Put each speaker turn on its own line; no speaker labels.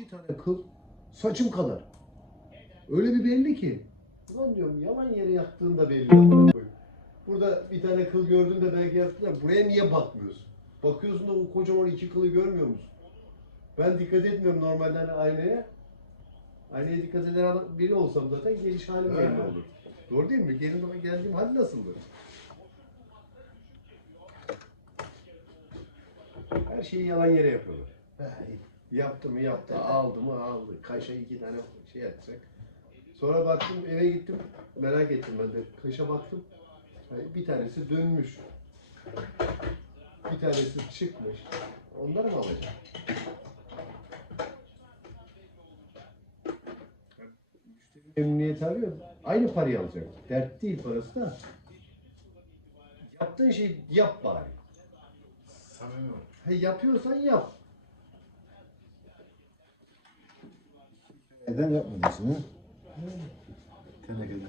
iki tane kıl saçım kadar. Öyle bir belli ki. Ulan diyorum yalan yere yaktığında belli. Burada bir tane kıl gördün de belki yaptılar. Buraya niye bakmıyorsun? Bakıyorsun da o kocaman iki kılı görmüyor musun? Ben dikkat etmiyorum normalde hani aynaya. Aynaya dikkat eden adam- biri olsam zaten geliş halim
Evet.
olur. Doğru değil mi? Gelin bana geldiğim hal nasıldı? Her şeyi yalan yere yapıyorlar. Yaptı mı yaptı, aldı mı aldı. Kaşa iki tane şey atacak. Sonra baktım eve gittim, merak ettim ben de. Kaşa baktım, bir tanesi dönmüş. Bir tanesi çıkmış. Onları mı alacağım? Emniyet arıyor. Aynı parayı alacak. Dert değil parası da. Yaptığın şeyi yap bari.
Samimi ol.
He, yapıyorsan yap.
Neden yapmadın ha?
Tenekede.